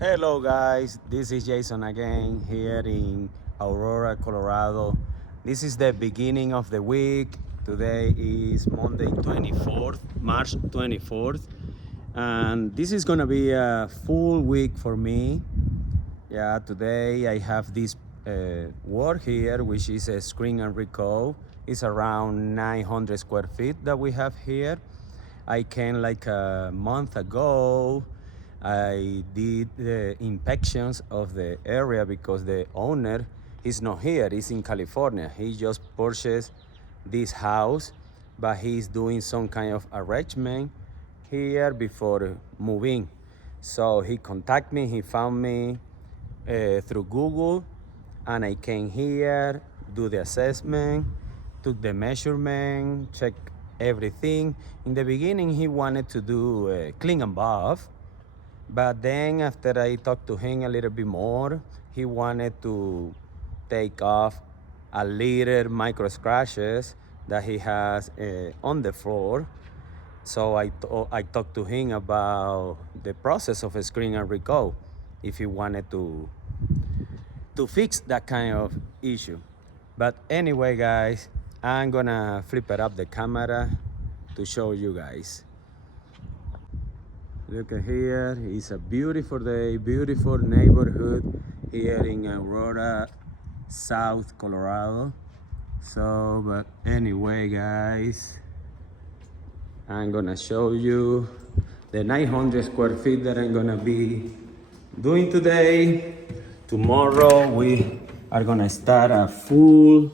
Hello guys, this is Jason again here in Aurora, Colorado. This is the beginning of the week. Today is Monday 24th, March 24th. And this is gonna be a full week for me. Yeah, today I have this work here, which is a screen and recall. It's around 900 square feet that we have here. I came like a month ago. I did the inspections of the area because the owner is not here. He's in California. He just purchased this house, but he's doing some kind of arrangement here before moving. So he contacted me. He found me through Google, and I came here, do the assessment, took the measurement, check everything. In the beginning, he wanted to do clean and buff, but then after I talked to him a little bit more, he wanted to take off a little micro scratches that he has on the floor. So I talked to him about the process of a screen and recall if he wanted to fix that kind of issue. But anyway, guys, I'm gonna flip it up the camera to show you guys. Look at here, it's a beautiful day, beautiful neighborhood here in Aurora, South Colorado. So, but anyway, guys, I'm gonna show you the 900 square feet that I'm gonna be doing today. Tomorrow we are gonna start a full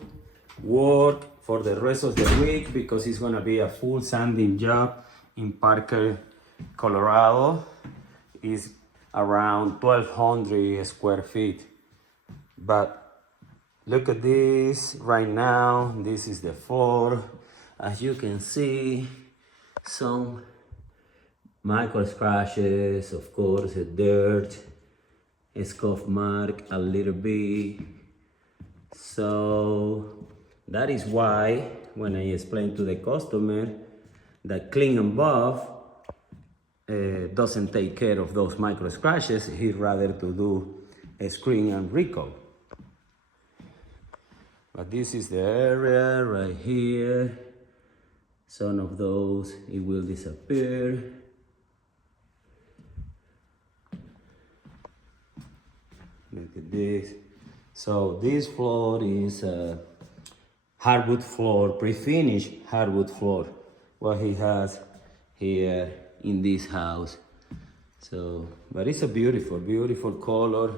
work for the rest of the week because it's gonna be a full sanding job in Parker, Colorado. Is around 1200 square feet. But look at this right now. This is the floor. As you can see, some micro scratches, of course, dirt, a scuff mark a little bit. So that is why when I explain to the customer that clean and buff doesn't take care of those micro scratches, he'd rather to do a screen and recall. But this is the area right here. Some of those, it will disappear. Look at this. So this floor is a hardwood floor, pre-finished hardwood floor, what he has here in this house. So, but it's a beautiful, beautiful color,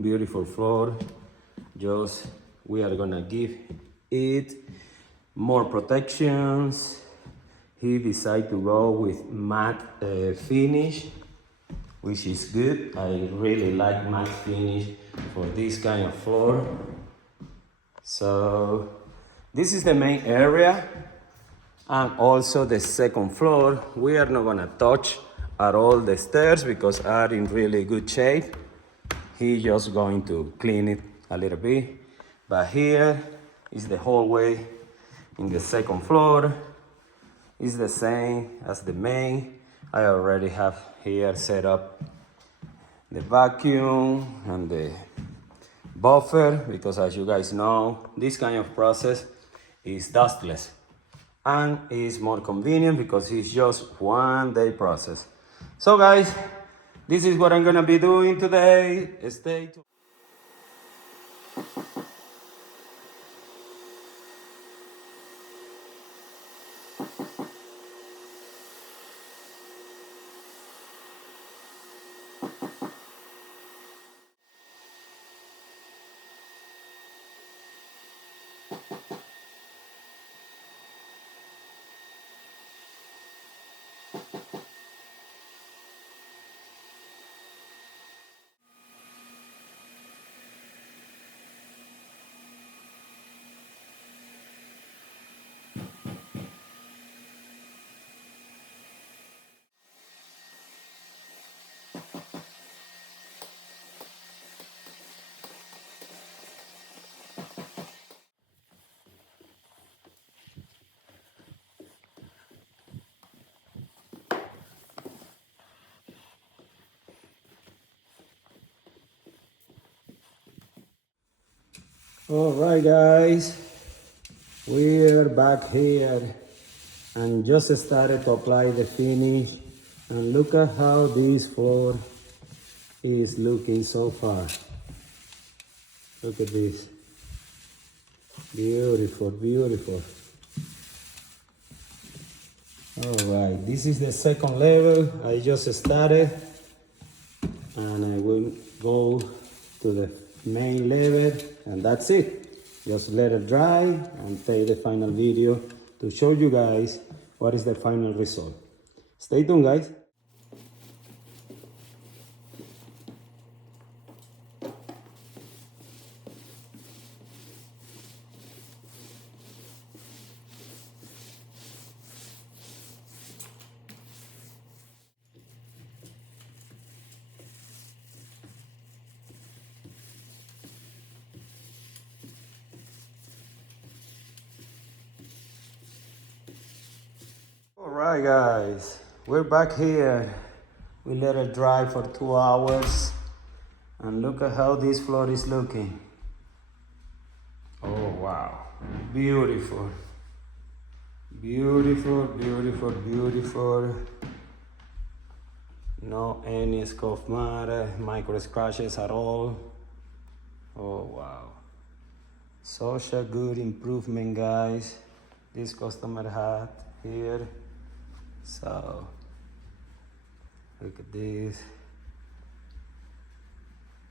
beautiful floor. Just, we are gonna give it more protections. He decided to go with matte finish, which is good. I really like matte finish for this kind of floor. So this is the main area and also the second floor. We are not gonna touch at all the stairs because are in really good shape. He's just going to clean it a little bit. But here is the hallway in the second floor. It's the same as the main. I already have here set up the vacuum and the buffer because, as you guys know, this kind of process is dustless and is more convenient because it's just 1 day process. So guys, this is what I'm gonna be doing today. Stay tuned. All right, guys, we're back here and just started to apply the finish, and look at how this floor is looking so far. Look at this. Beautiful, beautiful. All right, this is the second level. I just started, and I will go to the main level, and that's it. Just let it dry and take the final video to show you guys what is the final result. Stay tuned, guys. Alright, guys, we're back here. We let it dry for 2 hours, and look at how this floor is looking. Oh wow, beautiful. Beautiful, beautiful, beautiful. No any scuff matter, micro scratches at all. Oh wow, such a good improvement, guys, this customer had here. So look at this.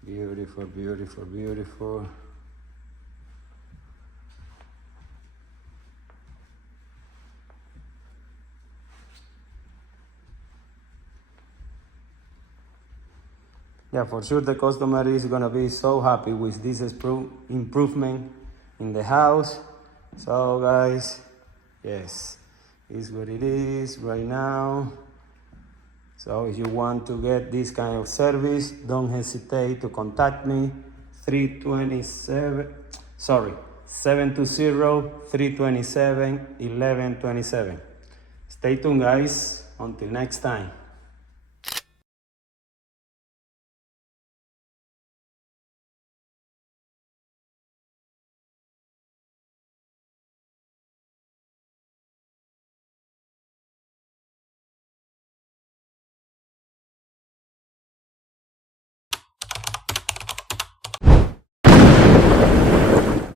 Beautiful, beautiful, beautiful. Yeah, for sure the customer is gonna be so happy with this improvement in the house. So guys, yes, is what it is right now. So if you want to get this kind of service, don't hesitate to contact me. 720-327-1127. Stay tuned, guys. Until next time.